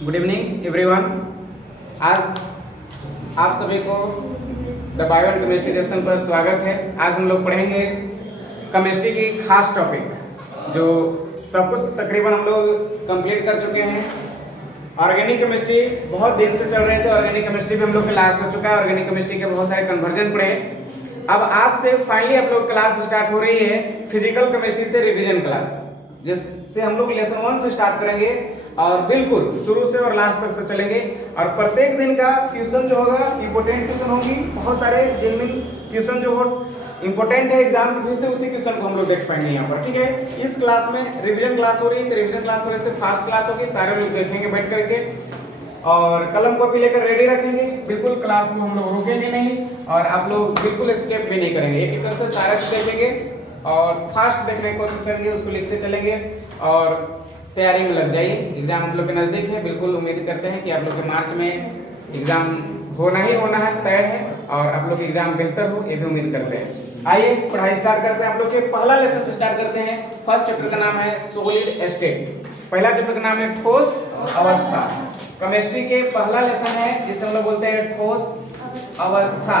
Good evening everyone. आज आप सभी को the bio and chemistry section पर स्वागत है। आज हम लोग पढ़ेंगे केमिस्ट्री की खास टॉपिक जो सब कुछ तकरीबन हम लोग कंप्लीट कर चुके हैं। ऑर्गेनिक केमिस्ट्री बहुत दिन से चल रहे थे। ऑर्गेनिक केमिस्ट्री भी हम लोग का लास्ट हो चुका है। ऑर्गेनिक केमिस्ट्री के बहुत सारे कन्वर्जन पढ़े। अब आज से फाइनली आप लोग क्लास स्टार्ट हो रही है फिजिकल केमिस्ट्री से रिवीजन क्लास, जिससे हम लोग लेसन 1 से स्टार्ट करेंगे और बिल्कुल शुरू से और लास्ट तक से चलेंगे। और प्रत्येक दिन का क्वेश्चन जो होगा इंपॉर्टेंट क्वेश्चन होंगी, बहुत सारे जिनमें क्वेश्चन जो हो इंपॉर्टेंट है एग्जाम में से उसी क्वेश्चन को हम लोग देख पाएंगे यहाँ पर। ठीक है, इस क्लास में रिवीजन क्लास हो रही है, तो रिवीजन क्लास होने से फास्ट क्लास होगी, सारे लोग देखेंगे बैठ करके और कलम कॉपी लेकर रेडी रखेंगे। बिल्कुल क्लास में हम लोग रुकेंगे नहीं और आप लोग बिल्कुल स्किप भी नहीं करेंगे। एक एक से सारा देखेंगे और फास्ट देखने की कोशिश करेंगे, उसको लिखते चलेंगे और तैयारी में लग जाइए। एग्जाम हम लोग के नज़दीक है। बिल्कुल उम्मीद करते हैं कि आप लोग के मार्च में एग्जाम होना ही होना है, तय है, और आप लोग एग्जाम बेहतर हो ये भी उम्मीद करते हैं। आइए पढ़ाई स्टार्ट करते हैं। आप लोग के पहला लेसन से स्टार्ट करते हैं। फर्स्ट चैप्टर का नाम है सॉलिड स्टेट। पहला चैप्टर का नाम है ठोस अवस्था। केमिस्ट्री के पहला लेसन है जिसे हम लोग बोलते हैं ठोस अवस्था।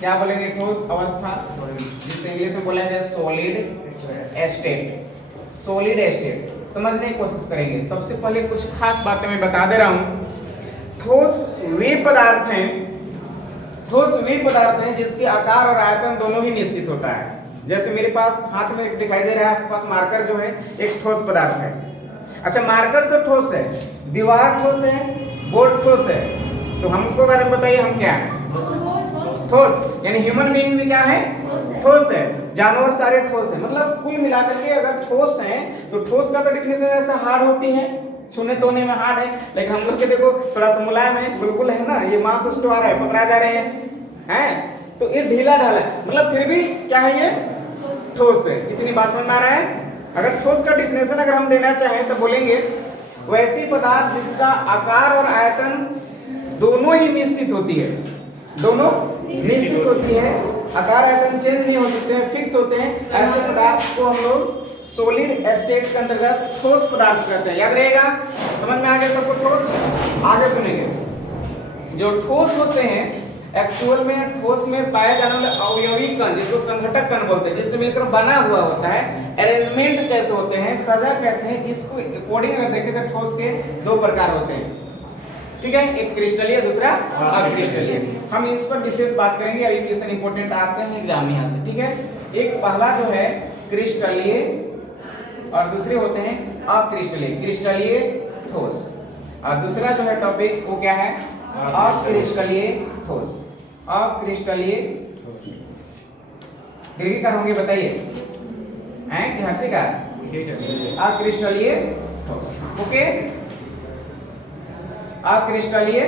क्या बोलेंगे? ठोस अवस्था, जिसे इंग्लिश में बोलेंगे सॉलिड स्टेट। सॉलिड स्टेट समझने की कोशिश करेंगे। सबसे पहले कुछ खास बातें मैं बता दे रहा हूं। ठोस वे पदार्थ हैं, ठोस वे पदार्थ हैं जिसके आकार और आयतन दोनों ही निश्चित होता है। जैसे मेरे पास हाथ में दिखाई दे रहा है, आपके पास मार्कर जो है एक ठोस पदार्थ है। अच्छा, मार्कर तो ठोस है, दीवार ठोस है, बोर्ड ठोस है, तो हमको बारे में बताइए हम क्या है? ठोस। यानी ह्यूमन बीइंग भी क्या है? ठोस है। जानवर सारे ठोस है। मतलब कुल मिलाकर के अगर ठोस हैं तो ठोस का तो डेफिनेशन ऐसा हार्ड होती है, छूने टोने में हार्ड है, लेकिन हम लोग के देखो थोड़ा सा मुलायम है, बिल्कुल है ना, ये मांस स्टोर है, पकड़ा जा रहे हैं तो ये ढीला ढाला है, मतलब फिर भी क्या है, ये ठोस है। इतनी बात समझ में आ रहा है? अगर ठोस का डेफिनेशन अगर हम देना चाहें तो बोलेंगे वैसी पदार्थ जिसका आकार और आयतन दोनों ही निश्चित होती है, दोनों निश्चित होती है, आकार आयतन चेंज नहीं हो सकते हैं, फिक्स होते हैं, ऐसे पदार्थ को हम लोग सॉलिड स्टेट के अंतर्गत ठोस पदार्थ कहते हैं। याद रहेगा? समझ में आ गया सबको? ठोस आगे सुनेंगे। जो ठोस होते हैं एक्चुअल में ठोस में पाया जाने वाला अवयवी कण, जिसको संघटक कण बोलते हैं, जिससे मिलकर बना हुआ होता है, अरेंजमेंट कैसे होते हैं, सजा कैसे है, इसको अकॉर्डिंग अगर देखें तो ठोस के दो प्रकार होते हैं। ठीक है, एक क्रिस्टलीय, दूसरा अक्रिस्टलीय। हम इस पर विशेष बात करेंगे। अभी क्वेश्चन इंपॉर्टेंट आते हैं एग्जाम यहाँ से। ठीक है, एक पहला जो है क्रिस्टलीय और दूसरे होते हैं अक्रिस्टलीय। क्रिस्टलीय ठोस और दूसरा जो है टॉपिक वो क्या है? अक्रिस्टलीय ठोस। अक्रिस्टलीय दीर्घिकार होंगे, बताइए हैं कि हर्षिकार? अक्रिस्टलीय ठोस। ओके, अक्रिस्टलीय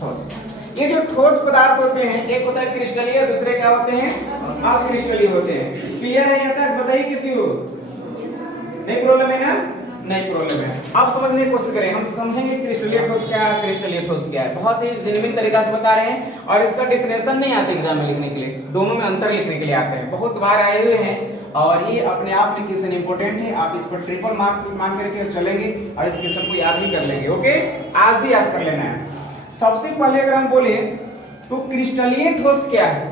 ठोस। ये जो ठोस पदार्थ होते हैं, एक होता है क्रिस्टलीय, दूसरे क्या होते हैं? अक्रिस्टलीय होते हैं। क्लियर है यहाँ तक? बताइए किसी को नहीं प्रॉब्लम है ना? नहीं प्रॉब्लम है। अब समझने की कोशिश करें, हम समझेंगे क्रिस्टलीय ठोस क्या है, क्रिस्टलीय ठोस क्या है। बहुत ही जेन्युइन तरीका से बता रहे हैं और इसका डेफिनेशन नहीं आते एग्जाम में लिखने के लिए, दोनों में अंतर लिखने के लिए आते हैं। बहुत बार आए हुए हैं और ये अपने आप में क्वेश्चन इंपॉर्टेंट है। आप इस पर ट्रिपल मार्क्स मान करके चलेंगे और इस क्वेश्चन को याद ही कर लेंगे। ओके, आज ही याद कर लेना है। सबसे पहले अगर हम बोले तो क्रिस्टलीय ठोस क्या है,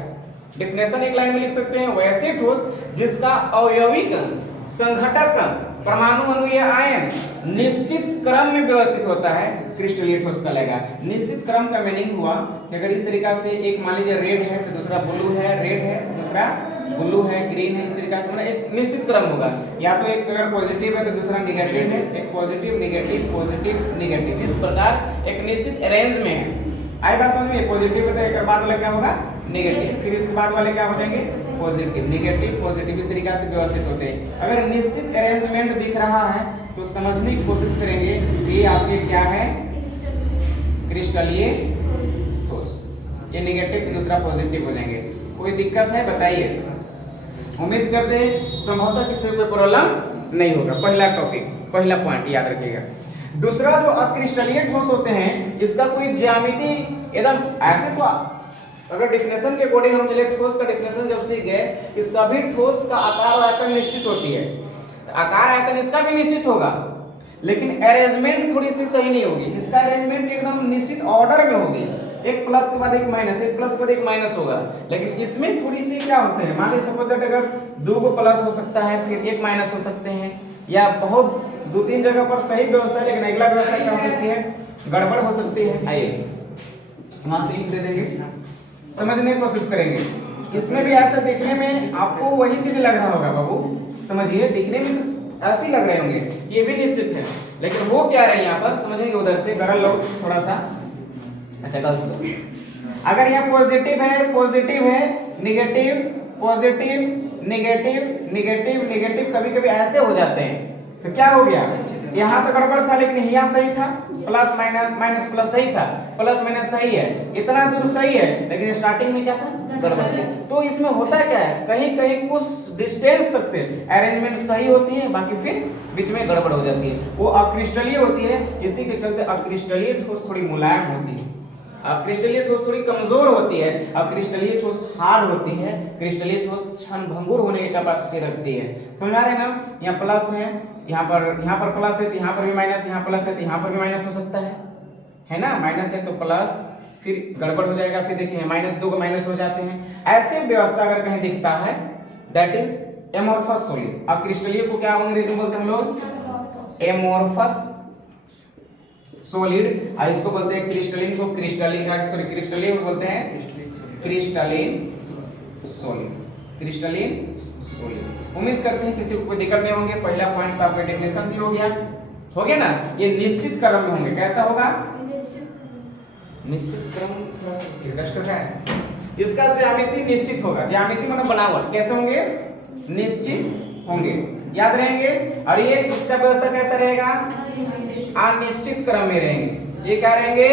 डेफिनेशन एक लाइन में लिख सकते हैं। वैसे ठोस जिसका अवयवी कण, संघटक कण, परमाणु अणु या आयन निश्चित क्रम में व्यवस्थित होता है, क्रिस्टलीय ठोस कहलाएगा। निश्चित क्रम का मीनिंग हुआ कि अगर इस तरीका से एक मान लीजिए रेड है तो दूसरा ब्लू है, रेड है तो दूसरा ब्लू है, ग्रीन है, इस तरीके से एक निश्चित क्रम होगा। या तो एक अगर पॉजिटिव है तो दूसरा निगेटिव है, एक पॉजिटिव निगेटिव पॉजिटिव निगेटिव, इस प्रकार एक निश्चित अरेंज में है। आई बात समझ में? पॉजिटिव है तो एक बाद वाला क्या होगा? निगेटिव, फिर इसके बाद वाले क्या हो जाएंगे? पॉजिटिव निगेटिव पॉजिटिव, इस तरीके से व्यवस्थित होते हैं। अगर निश्चित अरेंजमेंट दिख रहा है तो समझने की कोशिश करेंगे ये आपके क्या है? क्रिस्टलीय ठोस। ये निगेटिव फिर दूसरा पॉजिटिव हो जाएंगे। कोई दिक्कत है बताइए? उम्मीद करते हैं संभवतः किसी को कोई प्रॉब्लम नहीं होगा। पहला टॉपिक, पहला पॉइंट याद रखिएगा। दूसरा जो अक्रिस्टलीय ठोस होते हैं, इसका कोई ज्यामिति एकदम ऐसे तो अगर डेफिनेशन के अकॉर्डिंग हम चले, ठोस का डेफिनेशन जब सीख गए कि सभी ठोस का आकार और आयतन निश्चित होती है, तो आकार आयतन इसका भी निश्चित होगा, लेकिन अरेंजमेंट थोड़ी सी सही नहीं होगी। इसका अरेंजमेंट एकदम निश्चित ऑर्डर में होगी, एक प्लस के बाद एक माइनस, एक प्लस के बाद एक माइनस होगा। लेकिन इसमें थोड़ी सी क्या होते हैं, मान लीजिए सपोज दैट अगर 2 को प्लस हो सकता है, फिर एक माइनस हो सकते हैं, या बहुत 2-3 जगह पर सही व्यवस्था है, लेकिन अगला व्यवस्था क्या हो सकती है, गड़बड़ हो सकती है। आइए वहां से लिख दे देंगे, समझने की कोशिश करेंगे। इसमें भी ऐसा देखने में आपको वही चीज लग रहा होगा बाबू, समझिए दिखने में तो ऐसे ही लग रहे होंगे, ये भी निश्चित है, लेकिन वो क्या रहे यहाँ पर समझेंगे। उधर से गड़ल लो थोड़ा सा, अच्छा कल से अगर यहाँ पॉजिटिव है, पॉजिटिव है, negative, positive, negative, negative, negative, कभी कभी ऐसे हो जाते हैं, तो क्या हो गया, यहाँ तो गड़बड़ था लेकिन यहाँ सही था, प्लस माइनस, माइनस प्लस सही था, प्लस माइनस सही है, इतना दूर सही है, लेकिन स्टार्टिंग में क्या था, गड़बड़ थी। तो इसमें होता क्या है, कहीं कहीं कुछ डिस्टेंस तक से अरेंजमेंट सही होती है, बाकी फिर बीच में गड़बड़ हो जाती है, वो अक्रिस्टलीय होती है। इसी के चलते अक्रिस्टलीय ठोस थोड़ी मुलायम होती है, क्रिस्टलीय ठोस थोड़ी कमजोर होती है, अब क्रिस्टलीय ठोस हार्ड होती है, क्रिस्टलीय ठोस क्षण भंगुर होने की कैपेसिटी रखती है। समझ आ रहे हैं ना, यहाँ प्लस है, यहाँ पर प्लस है तो यहाँ पर भी माइनस, यहाँ प्लस है तो यहाँ पर भी माइनस हो सकता है ना, माइनस है तो प्लस, फिर गड़बड़ हो जाएगा, फिर देखिए माइनस 2 को माइनस हो जाते हैं। ऐसे व्यवस्था अगर कहीं दिखता है दैट इज एमोर्फस सॉलिड। अब क्रिस्टलीय को क्या अंग्रेजी में बोलते हैं हम लोग, एमोर्फस सॉलिड, और इसको बोलते हैं क्रिस्टलिन को क्रिस्टलीय को बोलते हैं क्रिस्टलीन सॉलिड, क्रिस्टलीन सॉलिड। उम्मीद करते हैं किसी को कोई दिक्कत नहीं होंगे। पहला पॉइंट तो आपका डेफिनेशन से हो गया ना, ये निश्चित क्रम में होंगे। कैसा होगा, निश्चित क्रम, थोड़ा सा कष्ट है। इसका ज्यामिति निश्चित होगा, ज्यामिति मतलब बनावट, कैसे होंगे, निश्चित होंगे, याद रहेंगे। और ये इसका व्यवस्था कैसा रहेगा, अनिश्चित क्रम में रहेंगे। ये क्या रहेंगे,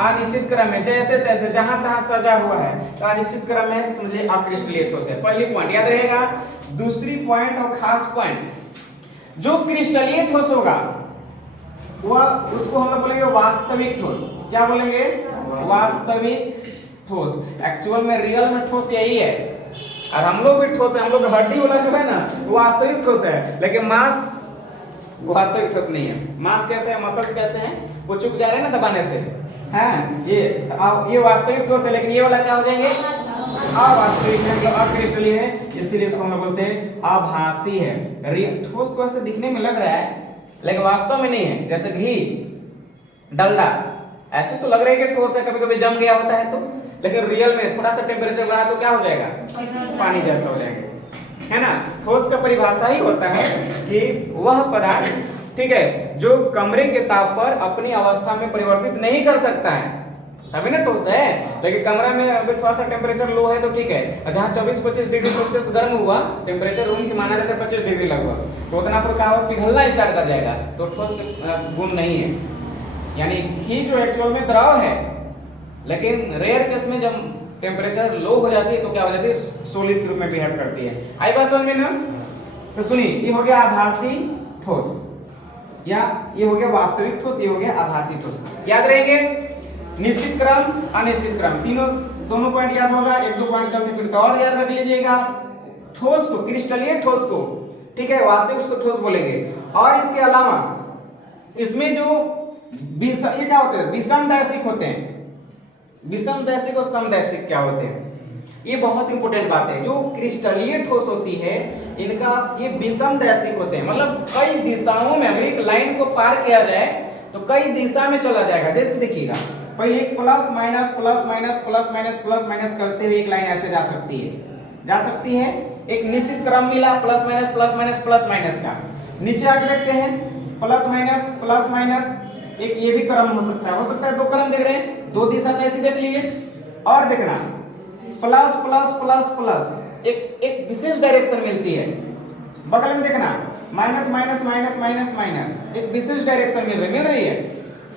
अनिश्चित क्रम में, जैसे तैसे जहां तहां सजा हुआ है तो अनिश्चित क्रम में समझिए अक्रिस्टलीय ठोस है। पहली पॉइंट याद रहेगा। दूसरी पॉइंट और खास पॉइंट, जो क्रिस्टलीय ठोस होगा वह उसको हम लोग बोलेंगे वास्तविक ठोस। क्या बोलेंगे, वास्तविक ठोस। एक्चुअल में रियल में ठोस यही है, और हम लोग भी ठोस है, हम लोग हड्डी वाला जो है ना वो वास्तविक ठोस है, लेकिन मांस वो वास्तविक ठोस नहीं है। मांस कैसे है, मसल्स कैसे हैं, वो चुक जा रहे हैं ना दबाने से, हैं ये वास्तविक ठोस है, लेकिन ये वाला क्या हो जाएंगे, अवास्तविक है, मतलब अक्रिस्टलीय है, इसीलिए इसको हम लोग बोलते हैं आभासी है। रियल ठोस को ऐसे दिखने में लग रहा है लेकिन वास्तव में नहीं है, जैसे घी, डलडा, ऐसे तो लग रहा है कि ठोस है, कभी कभी जम गया होता है तो, लेकिन रियल में थोड़ा सा टेम्परेचर बढ़ा तो क्या हो जाएगा, पानी जैसा हो जाएगा, है ना। ठोस का परिभाषा ही होता है कि वह पदार्थ, ठीक है, जो कमरे के ताप पर अपनी अवस्था में परिवर्तित नहीं कर सकता है, तभी ना ठोस है। लेकिन कमरा में अभी थोड़ा सा टेम्परेचर लो है तो ठीक है, जहाँ 24-25 डिग्री सेल्सियस गर्म हुआ, टेम्परेचर रूम की माना जाता है 25 डिग्री लगभग, तो उतना पर क्या हो, पिघलना स्टार्ट कर जाएगा, तो ठोस गुण नहीं है। यानी घी जो एक्चुअल में द्रव है, लेकिन रेयर केस में जब टेम्परेचर लो हो जाती है तो क्या हो जाती है, सॉलिड के रूप में बिहेव करती है। आई बात समझ में ना। तो सुनिए, ये हो गया आभासी ठोस, या ये हो गया वास्तविक ठोस, ये हो गया आभासी ठोस। याद रहेंगे, निश्चित क्रम, अनिश्चित क्रम, दोनों पॉइंट याद होगा। 1-2 पॉइंट चलते फिर तो और याद रख लीजिएगा। ठोस को, क्रिस्टलीय ठोस को, ठीक है, वास्तविक ठोस बोलेंगे। और इसके अलावा इसमें जो ये क्या होते हैं, विषमदैशिक होते हैं। विषमदैशिक और समदैशिक क्या होते हैं, ये बहुत इंपॉर्टेंट बात है। जो क्रिस्टलीय ठोस होती है इनका ये विषमदैशिक होते हैं, मतलब कई दिशाओं में, अगर एक लाइन को पार किया जाए तो कई दिशा में चला जाएगा। जैसे देखिएगा, पहले एक plus minus plus minus plus minus plus minus करते हुए एक लाइन ऐसे जा सकती है, एक निश्चित क्रम मिला, plus minus plus minus plus minus का। नीचे आके देखते हैं, प्लस माइनस, एक ये भी क्रम हो सकता है 2 क्रम देख रहे हैं, 2 दिशा तो ऐसी देख लिए। और देखना, प्लस प्लस प्लस प्लस, एक विशेष डायरेक्शन मिलती है। बगल में देखना, minus minus minus minus minus, एक विशेष डायरेक्शन मिल रही है।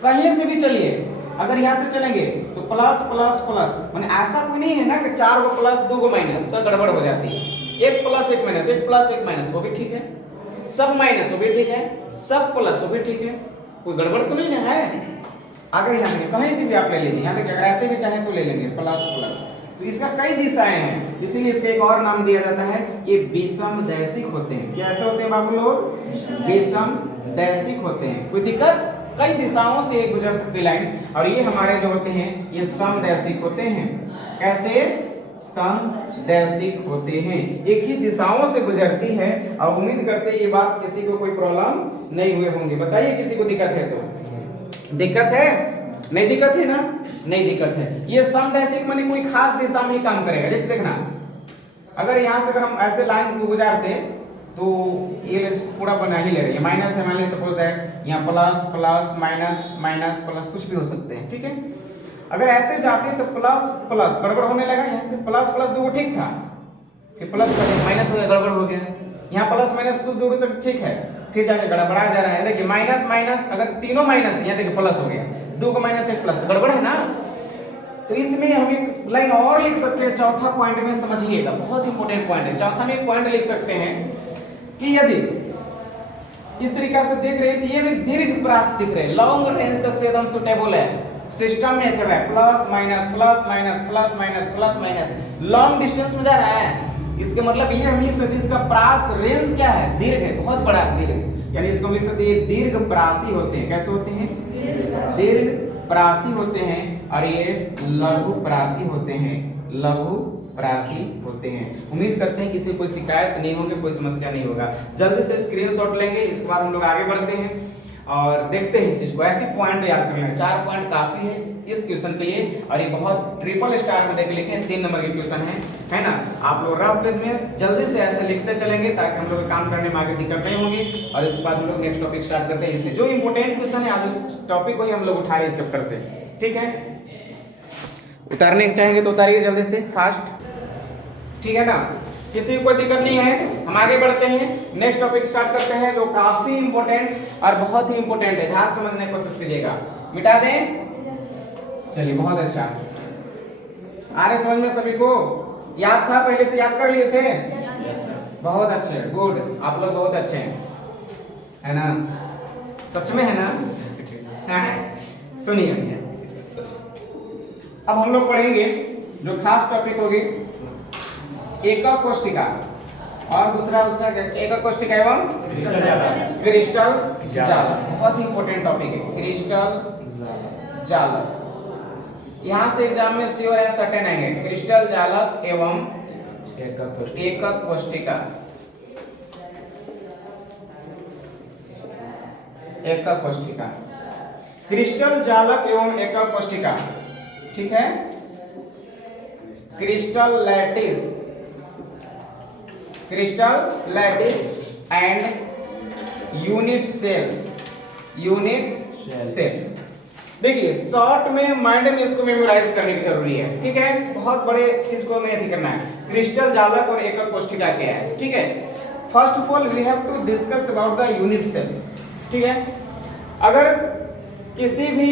कहीं से भी चलिए, अगर यहाँ से चलेंगे तो प्लस प्लस प्लस, माने ऐसा कोई नहीं है ना कि 4 को प्लस 2 को माइनस, तो गड़बड़ हो जाती है। 1 प्लस 1 माइनस, 1 प्लस 1 माइनस, वो भी ठीक है। सब माइनस, वो भी ठीक है। सब प्लस, वो भी ठीक है। कोई गड़बड़ तो नहीं ना है। अगर यहाँ से कहीं से भी आप ले लीजिए, यहाँ देखिए, अगर ऐसे भी चाहें तो ले लेंगे प्लस प्लस, तो इसका कई दिशाएं हैं, इसीलिए इसका एक और नाम दिया जाता है, ये विषमदैशिक होते हैं। कैसे होते हैं बाबू लोग, विषम समदैशिक होते हैं। कोई दिक्कत? कई दिशाओं से गुजर सकती लाइन, और ये हमारे जो होते हैं ये समदैशिक होते हैं। कैसे? समदैशिक होते हैं, एक ही दिशाओं से गुजरती है। और उम्मीद करते हैं ये बात किसी को कोई प्रॉब्लम नहीं हुए होंगे। बताइए किसी को दिक्कत है तो? दिक्कत है? नहीं दिक्कत है ना? नहीं दिक्कत है। ये समदैशिक माने कोई खास दिशा में ही काम करेगा। जैसे देखना, अगर यहाँ से अगर हम ऐसे लाइन को गुजारते तो ये पूरा बना ही ले रही है। माइनस है, मान लीजिए सपोज दैट यहाँ plus plus minus minus plus कुछ भी हो सकते हैं, ठीक है। अगर ऐसे जाते तो प्लस प्लस गड़बड़ होने लगा। यहाँ से प्लस प्लस दो ठीक था, फिर प्लस माइनस हो गया, गड़बड़ हो गया। यहाँ प्लस माइनस कुछ दूर तक ठीक है, फिर जाके गड़बड़ा जा रहा है। देखिए माइनस माइनस, अगर तीनों माइनस है, यहाँ देखिए प्लस हो गया, 2 का माइनस 1 प्लस, गड़बड़ है ना। तो इसमें हम एक लाइन और लिख सकते हैं। चौथा पॉइंट में समझिएगा, बहुत इंपॉर्टेंट पॉइंट है। चौथा में एक पॉइंट लिख सकते हैं कि यदि इस तरीका से देख रहे हैं तो ये भी दीर्घ प्रास दिख रहे हैं, लॉन्ग रेंज तक से एकदम सुटेबल है, सिस्टम में चल रहा है, plus minus plus minus plus minus plus minus, long distance में जा रहा है। इसके मतलब ये हम लिख सकते हैं इसका प्रास रेंज क्या है? दीर्घ है, बहुत बड़ा दीर्घ। यानी इसको हम लिख सकते हैं ये दीर्घ प्रासी होते हैं। कैसे होते हैं? दीर्घ प्रासी होते हैं। और ये लघु प्रासी होते हैं, लघु प्रासी होते हैं। उम्मीद करते हैं किसी को कोई शिकायत नहीं होगी, कोई समस्या नहीं होगा। जल्दी से स्क्रीनशॉट लेंगे, इसके बाद हम लोग आगे बढ़ते हैं और देखते हैं इस चीज को। ऐसे पॉइंट याद कर लें, 4 पॉइंट काफी है इस क्वेश्चन के लिए। और ये बहुत ट्रिपल स्टार में देख लिखें, 3 नंबर के क्वेश्चन है ना। आप लोग रफ पेज में जल्दी से ऐसे लिखते चलेंगे ताकि हम लोग काम करने में आगे दिक्कत नहीं होगी। और इसके बाद हम लोग नेक्स्ट टॉपिक स्टार्ट करते हैं। इससे जो इंपॉर्टेंट क्वेश्चन है आज उस टॉपिक को ही हम लोग उठा रहे हैं इस चैप्टर से, ठीक है। उतारने चाहेंगे तो उतारिए जल्दी से, फास्ट, ठीक है ना। किसी को कोई दिक्कत नहीं है, हम आगे बढ़ते हैं, नेक्स्ट टॉपिक स्टार्ट करते हैं जो काफी इंपॉर्टेंट और बहुत ही इंपॉर्टेंट है। ध्यान समझने की कोशिश कीजिएगा। मिटा दें? चलिए बहुत अच्छा, आ रहे समझ में सभी को? याद था? पहले से याद कर लिए थे? बहुत अच्छे, गुड, आप लोग बहुत अच्छे हैं, है ना? सच में है ना? सुनिए, अब हम लोग पढ़ेंगे जो खास टॉपिक होगी एकक कोष्ठिका, और दूसरा उसका एकक कोष्ठिका एवं क्रिस्टल जालक। बहुत ही इंपॉर्टेंट टॉपिक है क्रिस्टल जालक। यहां से एग्जाम में श्योर है, सर्टेन आएंगे। क्रिस्टल जालक एवं एकक कोष्ठिका, एकक कोष्ठिका, क्रिस्टल जालक एवं एकक कोष्ठिका, ठीक है। Crystal lattice, crystal lattice and unit cell, unit cell. देखिए शॉर्ट में माइंड में इसको मेमोराइज करने की जरूरी है, ठीक है। बहुत बड़े चीज को नहीं करना है। क्रिस्टल जालक और एकक कोष्ठिका क्या है, ठीक है। First of all we have to discuss about the unit cell, ठीक है। अगर किसी भी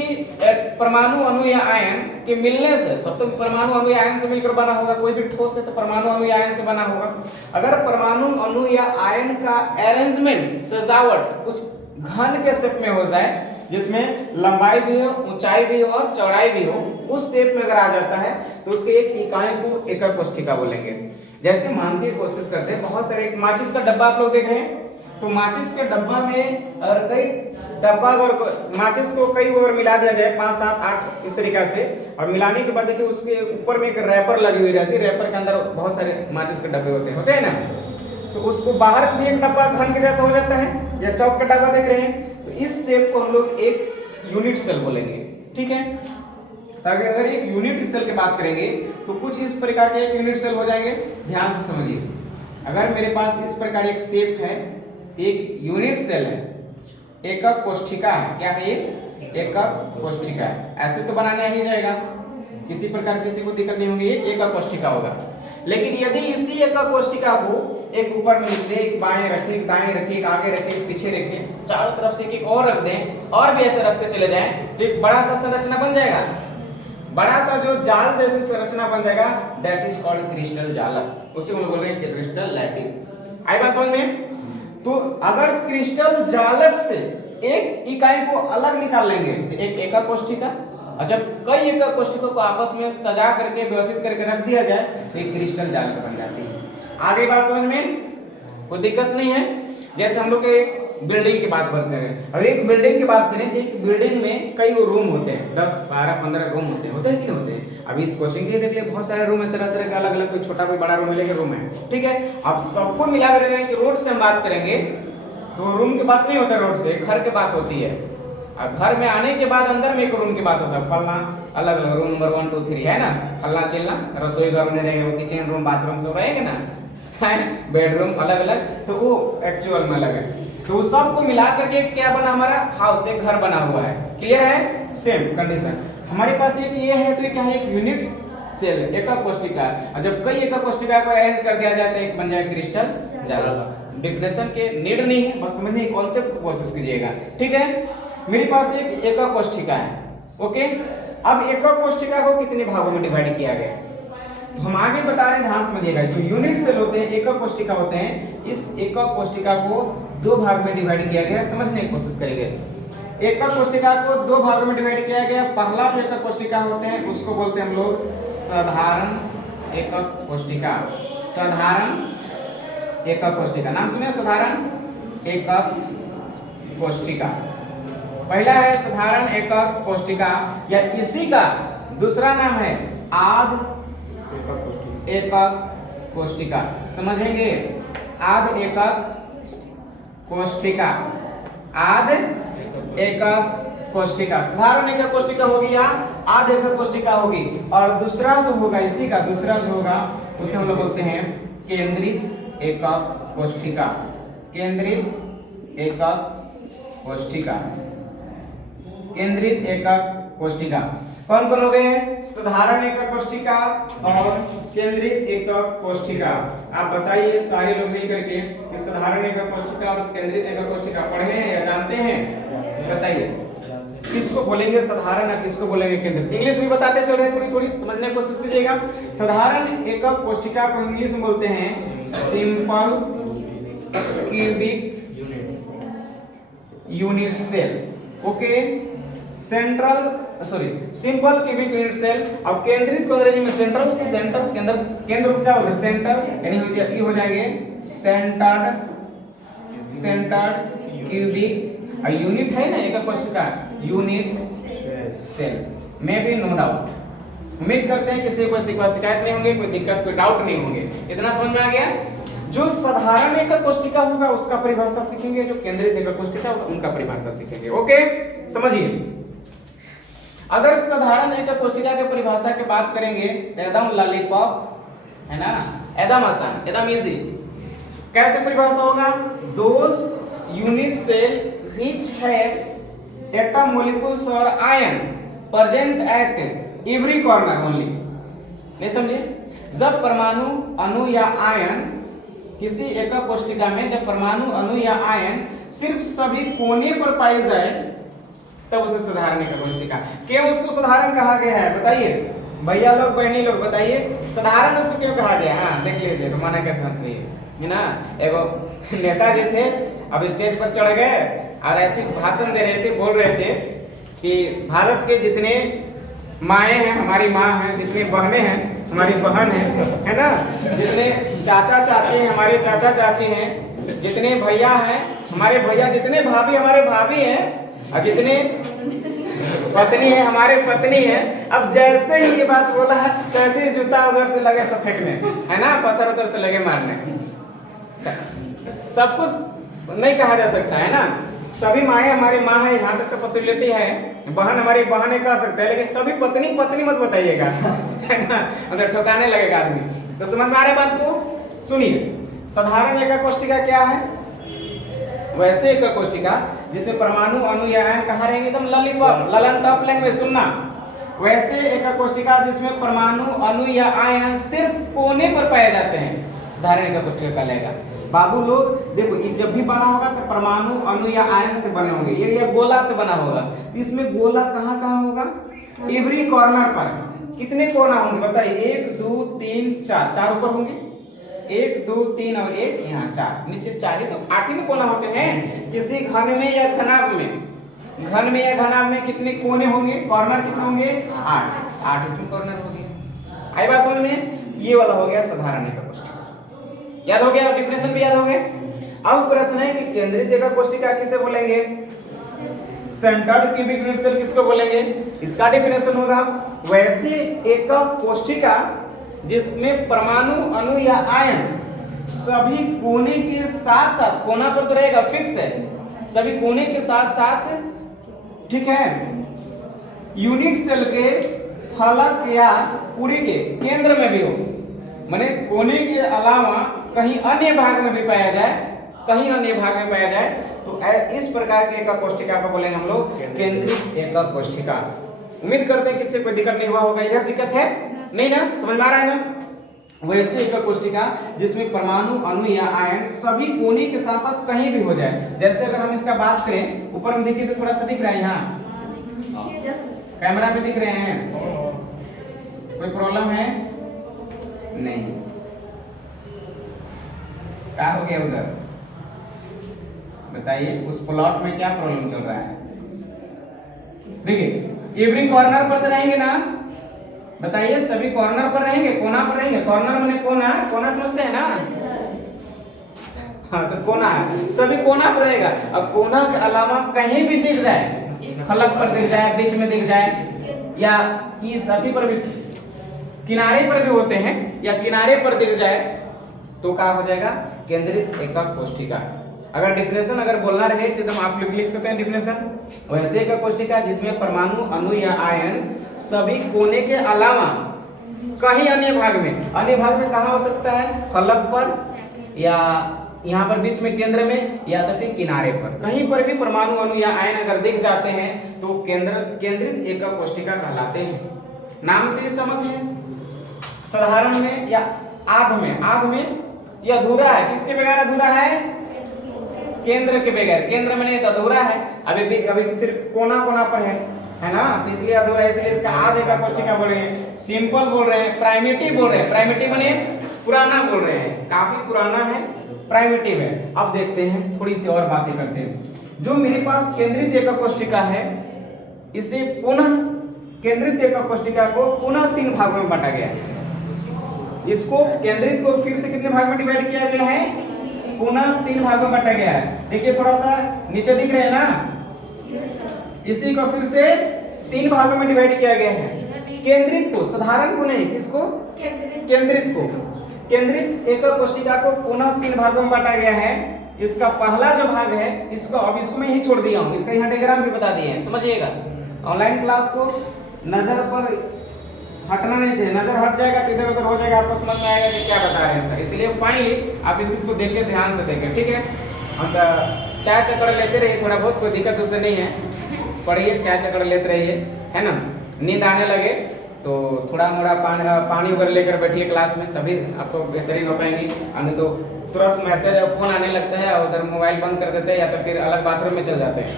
परमाणु अणु या आयन के मिलने से, सब तो परमाणु अणु या आयन से मिलकर बना होगा, कोई भी ठोस है तो परमाणु अणु या आयन से बना होगा। अगर परमाणु अणु या आयन का अरेंजमेंट, सजावट कुछ घन के शेप में हो जाए, जिसमें लंबाई भी हो, ऊंचाई भी हो और चौड़ाई भी हो, उस शेप में अगर आ जाता है तो उसके एक इकाई को एकक कोष्ठिका बोलेंगे। जैसे मानने की कोशिश करते हैं, बहुत सारे, एक माचिस का डब्बा आप लोग देख रहे हैं, तो माचिस के डब्बा में अगर कई डब्बा, अगर माचिस को कई बार मिला दिया जाए, 5, 7, 8 इस तरीका से, और मिलाने के बाद देखिए उसके ऊपर में एक रैपर लगी हुई रहती है, रैपर के अंदर बहुत सारे माचिस के डब्बे होते हैं ना, तो उसको बाहर भी एक डब्बा घन के जैसा हो जाता है, या चौक का डब्बा देख रहे हैं, तो इस शेप को हम लोग एक यूनिट सेल बोलेंगे, ठीक है। ताकि अगर एक यूनिट सेल की बात करेंगे तो कुछ इस प्रकार के एक यूनिट सेल हो जाएंगे। ध्यान से समझिए, अगर मेरे पास इस प्रकार एक शेप है, एक यूनिट सेल है, एकक कोष्ठिका है, क्या है ये? एकक कोष्ठिका है। ऐसे तो बनाने आ ही जाएगा, किसी प्रकार किसी को दिक्कत नहीं होगी, ये एकक कोष्ठिका होगा। लेकिन यदि इसी एकक कोष्ठिका को एक ऊपर में लिख दे, एक बाएं रखे, एक दाएं रखे, एक आगे रखे, एक पीछे रखे, चारों तरफ से एक और रख दें, और भी ऐसे रखते चले जाएं, तो एक बड़ा सा संरचना बन जाएगा, बड़ा सा जो जाल जैसी संरचना बन जाएगा, दैट इज कॉल्ड क्रिस्टल जालक। उसी को बोल रहे हैं क्रिस्टल लैटिस। आई बात समझ में? तो अगर क्रिस्टल जालक से एक इकाई को अलग निकाल लेंगे तो एक एकक कोष्ठिका, और जब कई एकक कोष्ठिकों को आपस में सजा करके व्यवस्थित करके रख दिया जाए तो एक क्रिस्टल जालक बन जाती है। आगे बात समझ में? कोई दिक्कत नहीं है। जैसे हम लोग बिल्डिंग की बात करें, अगर एक बिल्डिंग की बात करें तो एक बिल्डिंग में कई रूम होते हैं, 10 12 15 रूम होते हैं कि नहीं होते हैं। अभी इस कोचिंग के देख लिए बहुत सारे रूम है, तरह तरह के अलग अलग, कोई छोटा कोई बड़ा रूम मिलेगा रूम है, ठीक है। अब सबको मिला कर रोड से हम बात करेंगे तो रूम की बात नहीं होता, रोड से घर की बात होती है। अब घर में आने के बाद अंदर में एक रूम की बात होता है, फलना अलग अलग रूम नंबर 1 2 3 है ना, फलना चिलना, रसोई घर में रहेगा, वो किचन रूम बाथरूम सब रहेगा ना, बेडरूम अलग अलग, तो वो एक्चुअल में अलग है। तो सबको मिला करके क्या बना हमारा हाउस, एक घर बना हुआ है। क्लियर है? सेम कंडीशन हमारे पास एक ये है, तो ये क्या है, एक यूनिट सेल एकक कोशिका। और जब कई एकक कोशिका को अरेंज कर दिया जाए तो एक बन जाए क्रिस्टल जाल। डेफिनेशन के नीड नहीं है, बस समझने की कॉन्सेप्ट को कोशिश कीजिएगा, ठीक है। मेरे पास एक एकक कोशिका है, ओके। अब एकक कोशिका को कितने भागों में डिवाइड किया गया तो हम आगे बता रहे हैं, ध्यान समझिएगा। जो यूनिट सेल होते हैं, एकक कोशिका होते हैं, इस एकक कोशिका को 2 भाग में डिवाइड किया गया, समझने की कोशिश करेंगे। एकक कोशिका को 2 भागों में डिवाइड किया गया। पहला जो एकक कोशिका होते हैं उसको बोलते हैं हम लोग साधारण एकक कोशिका। साधारण एकक कोशिका, नाम सुने, साधारण एकक कोशिका। पहला है साधारण एकक कोशिका, या इसी का दूसरा नाम है आध एकक कोशिका। समझेंगे? आध एकक कोशिका, आध एकक कोशिका। साधारण एकक कोशिका होगी या आध एकक कोशिका होगी, और दूसरा जो होगा इसी का दूसरा जो होगा उसे हम लोग बोलते हैं केंद्रित एकक कोशिका। केंद्रित एकक कोशिका, केंद्रित एकक कोशिका। कौन कौन हो गए? साधारण एकक कोशिका और केंद्रित एकक कोशिका। आप बताइए सारे लोग मिल करके कि साधारण एकक कोशिका और केंद्रित एकक कोशिका पढ़े हैं या जानते हैं? बताइए किसको बोलेंगे साधारण और किसको बोलेंगे केंद्रित। इंग्लिश में बताते चल रहे, थोड़ी थोड़ी समझने की कोशिश कीजिएगा। साधारण एकक कोशिका को इंग्लिश में बोलते हैं simple cubic unit cell, okay. Central simple cubic unit cell. अब केंद्रित को अंग्रेजी में सेंट्रल केंद्र, केंद्र क्या होता है? सेंटर, यानी हो जाएंगे सेंटर्ड क्यूबिक। यूनिट है ना एकक कोशिका, यूनिट सेल में भी नो डाउट। उम्मीद करते हैं किसी को शिकायत नहीं होंगे, कोई दिक्कत कोई डाउट नहीं होंगे। इतना समझ में आ गया? जो साधारण एकक कोशिका होगा उसका परिभाषा सीखेंगे, जो केंद्रित एकक कोशिका होगा उनका परिभाषा सीखेंगे, ओके। समझिए, अगर साधारण एकक कोशिका के परिभाषा की बात करेंगे तो एकदम लॉलीपॉप है ना, एकदम आसान, एकदम इजी। कैसे परिभाषा होगा? Those unit cell which have atom molecules और ion present at every corner only. नहीं समझे? जब परमाणु, अणु या आयन किसी एकक कोशिका में, जब परमाणु, अणु या आयन सिर्फ सभी कोने पर पाई जाए तब उसे साधारण एकक कोशिका। क्यों उसको साधारण कहा गया है बताइए भैया लोग, बहनी लोग, बताइए साधारण उसको क्यों कहा गया? हाँ देख लीजिए, रुमाना कैसे हंस रही है ना। एगो नेताजी थे, अब स्टेज पर चढ़ गए और ऐसे भाषण दे रहे थे, बोल रहे थे कि भारत के जितने माएँ हैं हमारी माँ हैं, जितनी बहनें हैं हमारी बहन है ना, जितने चाचा चाची हैं हमारे चाचा चाची हैं, जितने भैया हैं हमारे भैया, जितने भाभी हमारे भाभी हैं, और जितने पत्नी है हमारे पत्नी है। अब जैसे ही ये बात बोला है तैसे ही जूता उधर से लगे सब फेंकने, है ना, पत्थर उधर से लगे मारने। सब कुछ नहीं कहा जा सकता है ना, सभी माएँ हमारी माँ है, यहाँ तक तो पॉसिबिलिटी है, बहन हमारी बहन कह सकते हैं, लेकिन सभी पत्नी पत्नी मत बताइएगा, है ना, मतलब ठोकाने लगेगा आदमी। तो समझ में आ रही बात को? सुनिए, साधारण एकक कोशिका क्या है? वैसे एकक कोशिका जिसमें परमाणु, अणु या आयन कहाँ रहेंगे? एकदम लॉलीपॉप, ललन टॉप लैंग्वेज सुनना। वैसे एकक कोशिका जिसमें परमाणु, अणु या आयन सिर्फ कोने पर पाए जाते हैं साधारण एकक कोशिका कहलाएगा। बाबू लोग देखो, जब भी बना होगा तो परमाणु, अणु या आयन से बने होंगे, ये गोला से बना होगा। तो इसमें गोला कहाँ कहाँ होगा? एवरी कॉर्नर पर। कितने कोना होंगे बताइए? 1 2 3 4, 4 ऊपर होंगे, 1 2 3 और 1 यहाँ 4, नीचे 4 ही, तो 8 ही कोना होते हैं किसी घन में या घनाभ में। घन में या घनाभ में कितने कोने होंगे? कॉर्नर कितने होंगे? 8 इसमें कॉर्नर होंगे। आई बात समझ में? ये वाला हो गया साधारण एकक कोशिका। याद हो गया? डिफिनेशन भी याद हो गया? अब प्रश्न है कि केंद्रित एकक कोशिका किसे बोलेंगे? सेंटर्ड क्यूबिक यूनिट सेल किसको बोलेंगे? इसका डेफिनेशन होगा वैसे एकक कोशिका जिसमें परमाणु, अणु या आयन सभी कोने के साथ साथ, कोना पर तो रहेगा फिक्स है, सभी कोने के साथ साथ, ठीक है, यूनिट सेल के फलक या पूरी के केंद्र में भी हो, माने कोने के अलावा कहीं अन्य भाग में भी पाया जाए, कहीं अन्य भाग में पाया जाए, तो इस प्रकार के एकक कोशिका को बोलेंगे हम लोग केंद्रित एकक कोशिका। उम्मीद करते हैं किसी कोई दिक्कत नहीं हुआ होगा। इधर दिक्कत है नहीं ना? समझ में आ रहा है ना? वैसे एकक कोशिका जिसमें परमाणु, अणु या आयन सभी कोने के साथ साथ कहीं भी हो जाए। जैसे अगर हम इसका बात करें, ऊपर में देखिए तो थोड़ा सा दिख रहा है, यहाँ कैमरा पे दिख रहे हैं, कोई प्रॉब्लम है? नहीं। क्या हो गया उधर बताइए, उस प्लॉट में क्या प्रॉब्लम चल रहा है? देखिए एवरी कॉर्नर पर तो रहेंगे ना, बताइए सभी कॉर्नर पर रहेंगे, कोना पर रहेंगे। कॉर्नर माने कोना, कोना समझते हैं ना? हाँ, तो कोना है, सभी कोना पर रहेगा। अब कोना के अलावा कहीं भी दिख जाए, फलक पर दिख जाए, बीच में दिख जाए, या ये सभी पर भी, किनारे पर भी होते हैं, या किनारे पर दिख जाए, तो क्या हो जाएगा? केंद्रित एकक कोशिका। अगर डेफिनेशन अगर बोलना रहे तो आप लिख सकते हैं डेफिनेशन, वैसे एकक कोशिका जिसमें परमाणु, अणु या आयन सभी कोने के अलावा कहीं अन्य भाग में, अन्य भाग में कहाँ हो सकता है? फलक पर, या यहाँ पर बीच में केंद्र में, या तो फिर किनारे पर, कहीं पर भी परमाणु, अणु या आयन अगर दिख जाते हैं तो केंद्रित एकक कोशिका कहलाते हैं। नाम से ही समझ है, साधारण में या आध में, आध में यह अधूरा है, किसके बगैर अधूरा है? केंद्र के बगैर। केंद्र में नहीं तो अधूरा है, अभी सिर्फ कोना कोना पर है ना, तो इसलिए अधूरा है, इसलिए इसका आध एकक कोशिका बोल रहे हैं, सिंपल बोल रहे हैं, प्राइमेटिव बोल रहे हैं। प्राइमेटिव माने पुराना बोल रहे हैं, काफी पुराना है, प्राइमेटिव है। अब देखते हैं, थोड़ी सी और बातें करते हैं। जो मेरे पास केंद्रित एकक कोशिका है, इसे पुनः केंद्रित एकक कोशिका को पुनः 3 भागों में बांटा गया है। इसको केंद्रित को फिर से कितने भाग में डिवाइड किया गया है? पुनः 3 भागों में बांटा गया है। देखिए थोड़ा सा नीचे दिख रहे हैं ना, इसी को फिर से 3 भागों में डिवाइड किया गया है। केंद्रित को, साधारण को नहीं, किसको? केंद्रित को। केंद्रित एकक कोशिका को पुनः 3 भागों में बांटा गया है। इसका पहला जो भाग है, इसको अब इसको मैं ही छोड़ दिया हूँ, इसका यहाँ डायग्राम भी बता दिए हैं, समझिएगा। ऑनलाइन क्लास को नजर पर हटना नहीं चाहिए, नजर हट जाएगा तो इधर उधर हो जाएगा, आपको समझ में आएगा कि क्या बता रहे हैं सर। इसलिए फाइनली आप इस चीज को देखिए, ध्यान से देखें, ठीक है? हम चाय चक्कर लेते रहिए, थोड़ा बहुत कोई दिक्कत उससे नहीं है, पढ़िए, चाय चक्कर लेते रहिए, है ना? नींद आने लगे तो थोड़ा मोड़ा पानी वगैरह लेकर बैठिए क्लास में, तभी आपको बेहतरीन हो पाएंगी। नहीं तो तुरंत मैसेज और फोन आने लगता है, उधर मोबाइल बंद कर देते हैं, या तो फिर अलग बाथरूम में चल जाते हैं,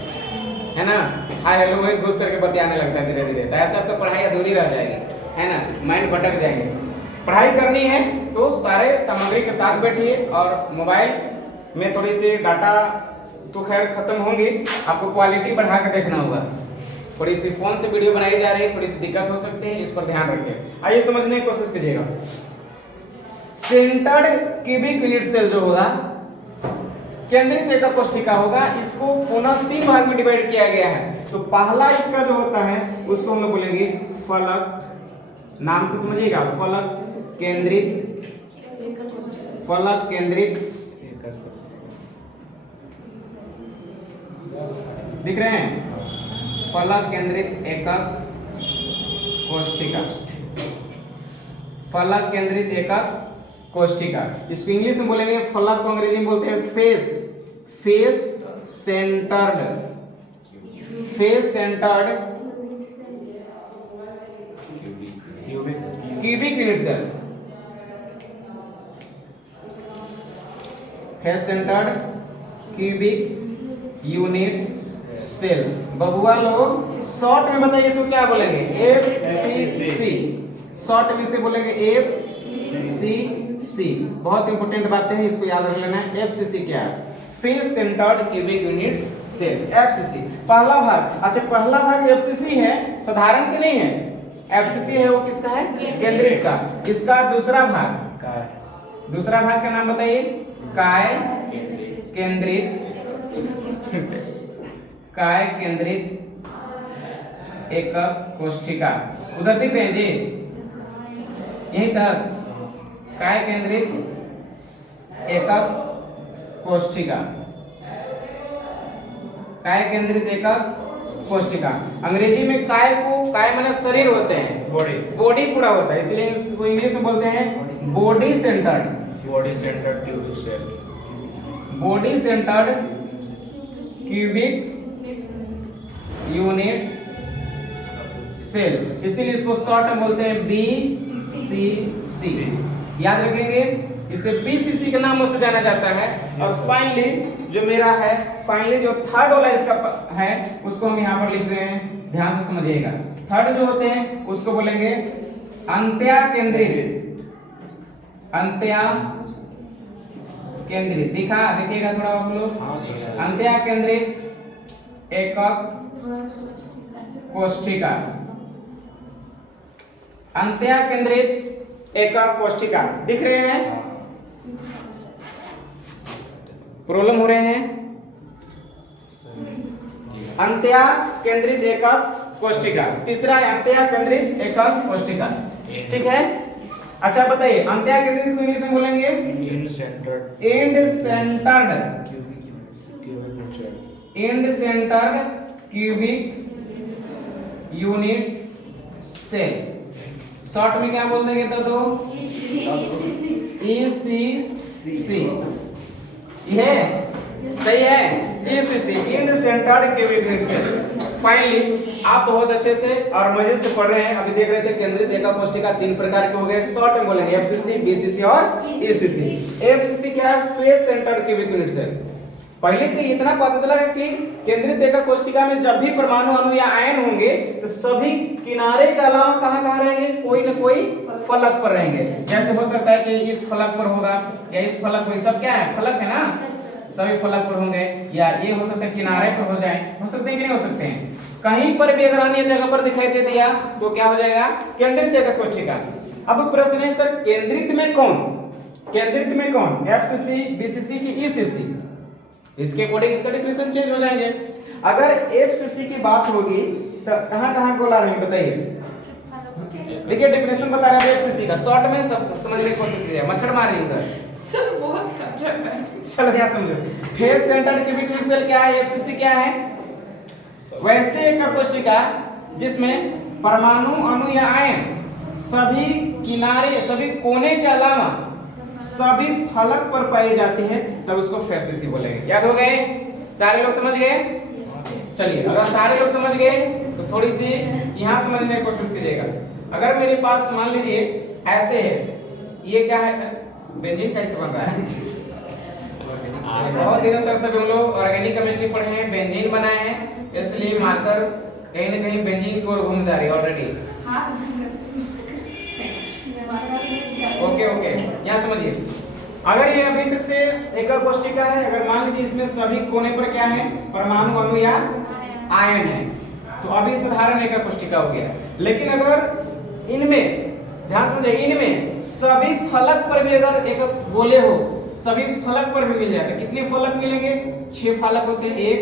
है ना? हाय हेलो में घुस करके बतियाने लगता है धीरे धीरे, तो ऐसा आपका पढ़ाई अधूरी रह जाएगी, है ना? माइंड भटक जाएंगे। पढ़ाई करनी है तो सारे सामग्री के साथ बैठिए, और मोबाइल में थोड़ी सी डाटा तो खैर खत्म होंगी, आपको क्वालिटी बढ़ा के देखना होगा। थोड़ी सी फोन से वीडियो बनाई जा रही है, थोड़ी सी दिक्कत हो सकती है, इस पर ध्यान रखिए। आइए समझने की कोशिश कीजिएगा। सेंटर्ड क्यूबिक यूनिट सेल जो होगा, केंद्रित एकक कोशिका होगा, इसको पुनः 3 भाग में डिवाइड किया गया है। तो पहला इसका जो होता है उसको हम लोग बोलेंगे फलक, नाम से समझिएगा, फलक केंद्रित, फलक केंद्रित दिख रहे हैं, फलक केंद्रित एकक कोशिका, फलक केंद्रित एकक कोशिका। इसको इंग्लिश में बोलेंगे, फलक को अंग्रेजी में बोलते हैं face, face centred, face centred cubic unit cell, face centred cubic unit cell. बबुआ लोग शॉर्ट में बताइए इसको क्या बोलेंगे? FCC, शॉर्ट में से बोलेंगे FCC। बहुत इंपॉर्टेंट बातें हैं, इसको याद रख लेना है। FCC क्या है? Face centred cubic unit cell, FCC। पहला भाग, अच्छा पहला भाग FCC है, साधारण के नहीं है, FCC है वो किसका है? केंद्रित का। इसका दूसरा भाग, दूसरा भाग का नाम बताइए, काय काय केंद्रित एकक कोशिका, उधर दिख रहे हैं जी, यहीं तक काय केंद्रित एकक कोशिका, काय केंद्रित एकक कोशिका। अंग्रेजी में काय को, काय माने शरीर होते हैं, बॉडी, बॉडी पूरा होता है, इसलिए इसको इंग्लिश में बोलते हैं body centred, body centred cubic cell, body centred cubic unit cell, इसीलिए इसको शॉर्ट में बोलते हैं BCC। याद रखेंगे, इसे BCC के नाम से जाना जाता है। और फाइनली जो मेरा है, फाइनली जो थर्ड वाला इसका है उसको हम यहाँ पर लिख रहे हैं, ध्यान से समझिएगा। थर्ड जो होते हैं उसको बोलेंगे अंत्या केंद्रित, अंत्या केंद्रित, देखिएगा थोड़ा आप लोग, अंत्या केंद्रित एकक कोशिका, अंत्या केंद्रित एकक कोशिका, दिख रहे हैं, प्रॉब्लम हो रहे हैं, अंत्या केंद्रित एकक कोशिका। तीसरा है अंत्या केंद्रित एकक कोशिका, ठीक है। अच्छा बताइए, अंत्या केंद्रित को इंग्लिश में बोलेंगे end centred, end centred cubic unit cell, short में क्या बोल देंगे तो ECC, ये सही है, ECC, end centred cubic unit cell. Finally आप बहुत अच्छे से और मजे से पढ़ रहे हैं। अभी देख रहे थे केंद्रित एकक कोशिका 3 प्रकार के हो गए, शॉर्ट में बोलेंगे FCC, BCC और ECC। FCC क्या है? Face centred cubic unit cell. पहले तो इतना पता चला कि केंद्रित एकक कोशिका में जब भी परमाणु अणु या आयन होंगे तो सभी किनारे के अलावा कहाँ रहेंगे, कोई न कोई फलक पर रहेंगे। जैसे हो सकता है कि इस फलक पर होगा या इस फलक पर, सब क्या है, फलक है ना, सभी फलक पर होंगे, या ये हो सकता है किनारे पर हो जाए, हो सकते हैं कि नहीं हो सकते हैं। कहीं पर भी अगर अन्य जगह पर दिखाई दे दिया तो क्या हो जाएगा, केंद्रित एकक कोशिका। अब प्रश्न है सर, केंद्रित में कौन, केंद्रित में कौन, FCC, BCC की ECC? इसके अकॉर्डिंग इसका डेफिनेशन चेंज हो जाएंगे। अगर FCC की बात होगी तो कहां को ला रहे हैं बताइए। देखिए डेफिनेशन बता रहे हैं FCC का, शॉर्ट में सब समझने की कोशिश कीजिए, मच्छर मार रही उधर सर बहुत कम है। चलो क्या समझो, face centred cubic unit cell क्या है, FCC क्या है, वैसे एकक कोशिका जिसमें परमाणु अणु या आयन सभी किनारे, सभी कोने के अलावा सभी फलक पर पाई जाती है, तब उसको FCC बोलेंगे। याद हो गए, सारे लोग समझ गए? चलिए, अगर सारे लोग समझ गए तो थोड़ी सी यहाँ समझने की कोशिश कीजिएगा। अगर मेरे पास मान लीजिए ऐसे है, ये क्या है, बेंजीन कैसे बन रहा है? बहुत दिनों तक सब हम लोग ऑर्गेनिक केमिस्ट्री पढ़े हैं, बेंजीन बनाए हैं, इसलिए मार्कर कहीं न कहीं बेंजीन की ओर घूम जा रही है ऑलरेडी। ओके, यहाँ समझिए, अगर ये अभी तक से एकक कोशिका है, अगर मान लीजिए इसमें सभी कोने पर क्या है, परमाणु अणु या आयन है, तो अभी साधारण एकक कोशिका हो गया। लेकिन अगर इनमें, ध्यान समझिए, इनमें सभी फलक पर भी अगर एकक गोले हो, सभी फलक पर भी मिल जाते, कितने फलक मिलेंगे, 6 फलक होते हैं, 1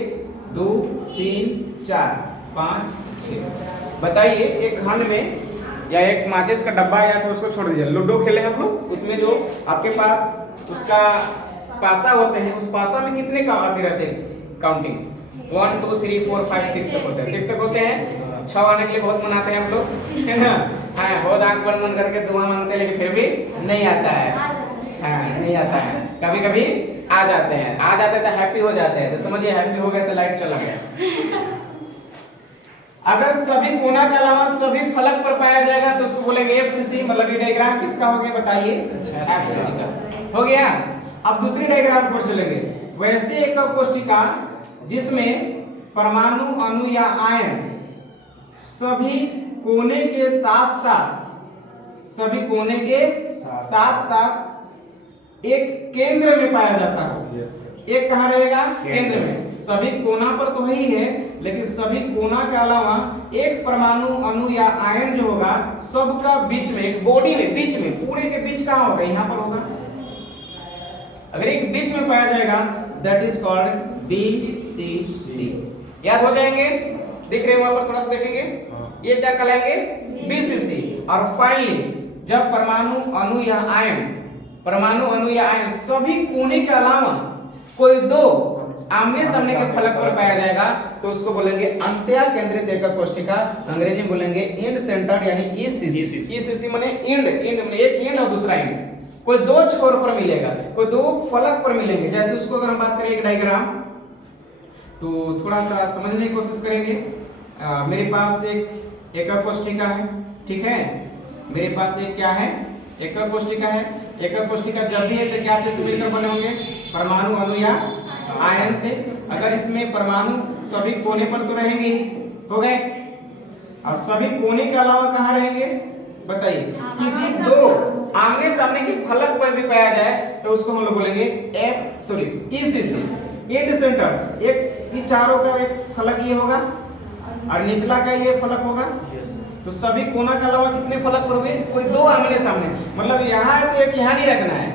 2 3 4 5 6। बताइए एक घन में या एक माचिस का डब्बा या तो उसको छोड़ दीजिए, लूडो खेले हम लोग, उसमें जो आपके पास उसका पासा होते हैं, उस पासा में कितने का आते रहते हैं काउंटिंग, 1 2 3 4 5 6 तक होते हैं, 6 तक होते हैं। 6 आने के लिए बहुत मनाते हैं हम लोग, है ना, हाँ, बहुत आंख बंद करके दुआ मांगते हैं, लेकिन फिर भी नहीं आता है, हाँ, नहीं आता है। कभी कभी आ जाते हैं, आ जाते हैं तो हैप्पी हो जाते हैं, तो समझिए हैप्पी हो गए तो लाइट चला गया। अगर सभी कोना के अलावा सभी फलक पर पाया जाएगा तो उसको बोलेंगे FCC, मतलब ये डायग्राम किसका हो गया बताइए, FCC का हो गया। अब दूसरी डायग्राम पर चलेंगे, वैसे एकक कोशिका जिसमें परमाणु अणु या आयन सभी कोने के साथ साथ, सभी कोने के साथ साथ एक केंद्र में पाया जाता हो। एक कहाँ रहेगा, केंद्र में। सभी कोना पर तो वही है, लेकिन सभी कोना के अलावा एक परमाणु अणु या आयन जो होगा सबका बीच में, एक बॉडी में बीच में, पूरे के बीच कहाँ होगा, यहाँ पर होगा। अगर एक बीच में पाया जाएगा दैट इज कॉल्ड BCC। याद हो जाएंगे, दिख रहे हैं वहां पर, थोड़ा सा देखेंगे, ये क्या कहलाएंगे BCC। और फाइनली जब परमाणु अणु या आयन सभी कोने के अलावा कोई दो आमने सामने के फलक पर पाया जाएगा तो उसको बोलेंगे अंत्या केंद्रित एकक कोष्ठिका, अंग्रेजी में बोलेंगे इंड सेंटर्ड यानी ECC माने इंड माने एक इंड और दूसरा इंड, कोई दो छोर पर मिलेगा, कोई दो फलक पर मिलेंगे। जैसे उसको अगर हम बात करें एक डायग्राम, तो थोड़ा सा समझने की कोशिश करेंगे। मेरे पास एक एकक कोष्ठिका है, ठीक है, मेरे पास एक क्या है एकक कोष्ठिका है। एकक कोष्ठिका जब भी है तो क्या चीज से मिलकर बने होंगे, परमाणु अणु या आयन से। अगर इसमें परमाणु सभी कोने पर तो रहेंगे ही, हो गए, और सभी कोने के अलावा कहाँ रहेंगे बताइए, किसी दो आमने सामने के फलक पर भी पाया जाए तो उसको हम लोग बोलेंगे ECC, इंड सेंटर। एक ये चारों का एक फलक ये होगा और निचला का ये फलक होगा, तो सभी कोना के अलावा कितने फलक पर हुए, कोई दो आमने सामने, मतलब यहाँ है तो एक यहाँ नहीं रखना है,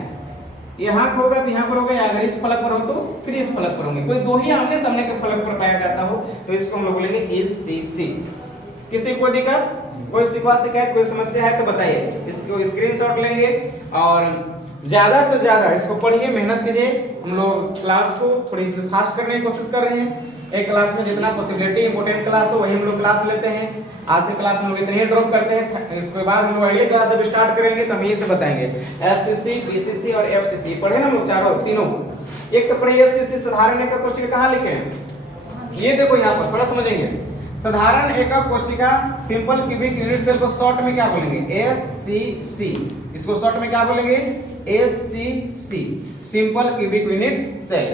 यहाँ होगा तो यहाँ पर होगा, या अगर इस फलक पर हो तो फिर इस फलक पर होंगे, कोई दो ही आमने सामने के फलक पर पाया जाता हो तो इसको हम लोग बोलेंगे ECC। किसी को दिक्कत, कोई शिकायत, कोई समस्या है तो बताइए, इसको स्क्रीनशॉट लेंगे और ज्यादा से ज्यादा इसको पढ़िए, मेहनत कीजिए। हम लोग क्लास को थोड़ी सी फास्ट करने की कोशिश कर रहे हैं, एक क्लास में जितना पॉसिबिलिटी इंपोर्टेंट क्लास हो वही हम लोग क्लास लेते हैं। आज से क्लास हम लोग इतने ही ड्रॉप करते हैं, इसके बाद हम लोग अगली क्लास जब स्टार्ट करेंगे तो हम ये से बताएंगे SCC, BCC और FCC पढ़े ना हम लोग चारों तीनों। एक तो पढ़े SCC साधारण एकक कोष्ठिका, कहाँ लिखे हैं, ये देखो यहाँ पर थोड़ा समझेंगे। साधारण एकक कोष्ठिका सिंपल क्यूबिक यूनिट सेल को शॉर्ट में क्या बोलेंगे SCC, इसको शॉर्ट में क्या बोलेंगे SCC, simple cubic unit cell.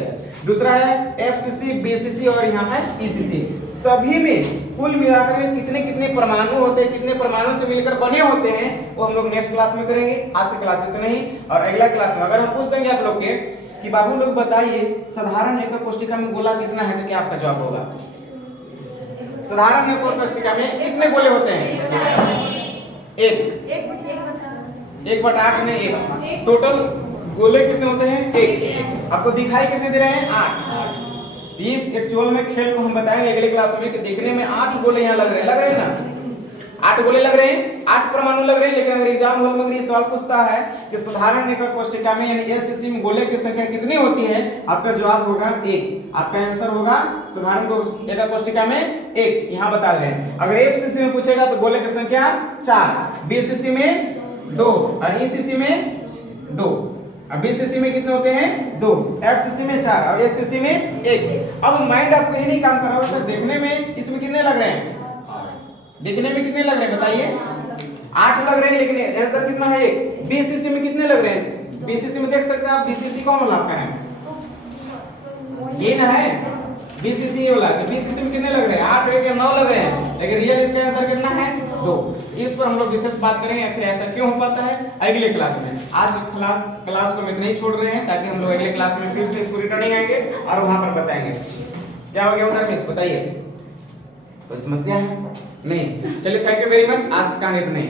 दूसरा है FCC, BCC और यहाँ है ECC। सभी में कुल मिलाकर कितने कितने परमाणु होते हैं, कितने परमाणु से मिलकर बने होते हैं, वो हम लोग नेक्स्ट क्लास में करेंगे। आज की क्लास इतना ही, और अगला क्लास में अगर हम पूछ देंगे आप लोग के कि बाबू लोग बताइए साधारण एकक कोष्ठिका में गोला कितना है, तो क्या आपका जवाब होगा, साधारण एकक कोष्ठिका में कितने गोले होते हैं, एक बटा 8 में एक, टोटल गोले कितने होते हैं, एक। आपको दिखाई कितने दे रहे हैं, 8। 30 एक्चुअल में खेल को हम बताएंगे अगले क्लास में कि देखने में 8 गोले यहाँ लग रहे हैं ना, 8 गोले लग रहे हैं, 8 परमाणु लग रहे हैं। लेकिन अगर एग्जाम हॉल में ये सवाल पूछता है कि साधारण एकक कोष्ठिका में यानी SCC में गोले की संख्या कितनी होती है, आपका जवाब होगा 1। आपका आंसर होगा साधारण एकक कोष्ठिका में 1, यहाँ बता रहे हैं। अगर FCC में पूछेगा तो गोले की संख्या 4, BCC में 2 और ECC में 2। अब BCC में कितने होते हैं, 2, FCC में 4 और SCC में 1। अब माइंड आपको यही नहीं काम कर रहा है सर, देखने में इसमें कितने लग रहे हैं, देखने में कितने लग रहे हैं बताइए, 8 लग रहे हैं, लेकिन आंसर कितना है 1। BCC में कितने लग रहे हैं, BCC में देख सकते हैं आप, BCC कौन वाला आपका है, ये ना है BCC वाला, तो BCC में कितने लग रहे हैं, 8 या 9 लग रहे हैं, लेकिन रियल इसका आंसर कितना है 2। इस पर हम लोग विशेष बात करेंगे आखिर ऐसा क्यों हो पाता है अगले क्लास में। आज क्लास को हम इतना ही छोड़ रहे हैं ताकि हम लोग अगले क्लास में फिर से इसको रिटर्निंग आएंगे और वहां पर बताएंगे। क्या हो गया उधर मिस, बताइए कोई समस्या है नहीं, चलिए थैंक यू वेरी मच, आज का कहानी इतना ही।